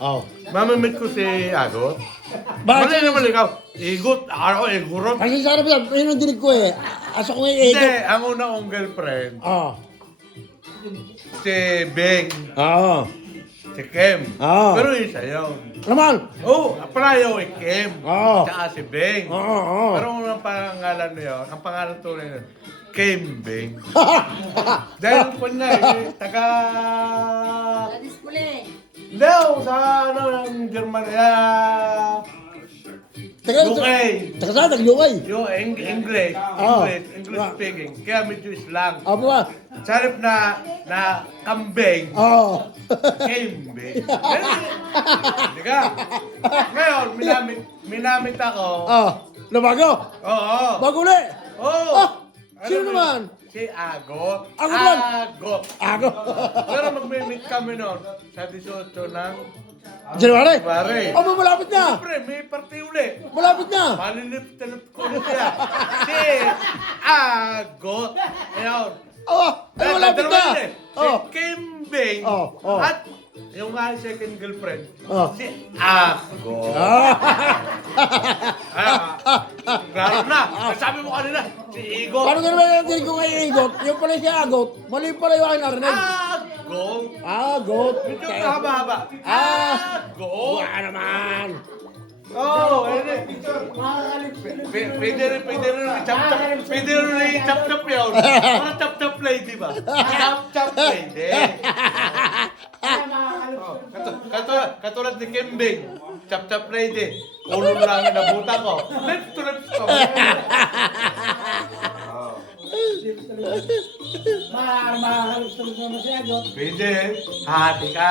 Oh. Mamimit ko si Agot. Bakit? Mali naman ikaw. Igot, ako, igurot. Kasi sana pala, yun ang dinig ko eh. Asa ko ngayon Hindi, eh. ang una kong girlfriend, Oh. si Beng, Oo. si Kem. Oo. Pero isa yun. Naman. Oh, palayo kay Kem. Oo. Tsaka si Beng. Oo, oo. Pero ang unang pangalan niya, ang pangalan tunay niya, Kem Beng. Dahil po na, taga... Ladis puli. Hindi, sa ano, ng German, UK. Taka saan? Nag-UK. Yung English, Oo. English speaking. Kaya medyo Islam. Opo ba? Sarap na kambing, Oo. kambing. Hindi ka. Ngayon, minamit ako. Oh. Nabago? Oo. Bago ulit. Oo. Ah, sino Alam mo, naman? Si Agot. Agot man? Agot. Ako. Pero magme-meet kami noon sa 18 ng January? January. Oh, malapit na. Siyempre, may party uli. Malapit na. Malinip-talip ko na siya. Si Agot. Ayun. Oh, ay malapit na. Si Oh. Kimbing. Oh, oh. At yung nga second girlfriend. Oh. Si Agot. Klaro na. Sabi mo kanina, si Igo. Paano naman yung dinig ko ngayon Igot? Yung pala si Agot. Mali pala yung aking narinig. Agot. Agot. Medyo mahaba-haba. Agot. Wala naman. Oh, pwede rin i-chop-chop yun. Parang chop-chop lady ba? Chop-chop lady. Oh, katulad ni Kimbing, chop-chop lady. Ulo lang nabuta ko. Lips to lips ko. Makakalusto naman siya, Dot. Pwede, hati ka.